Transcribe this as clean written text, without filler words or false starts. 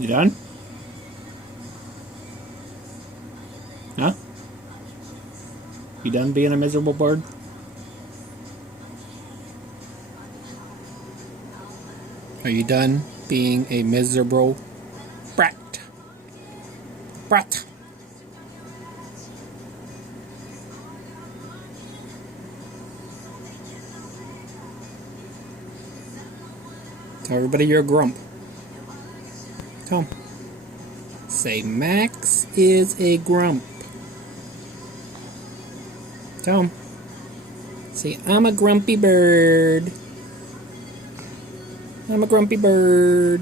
You done? Huh? You done being a miserable bird? Are you done being a miserable brat? Brat. Tell everybody you're a grump. Tell 'em. Say Max is a grump. Tell him. Say, I'm a grumpy bird. I'm a grumpy bird.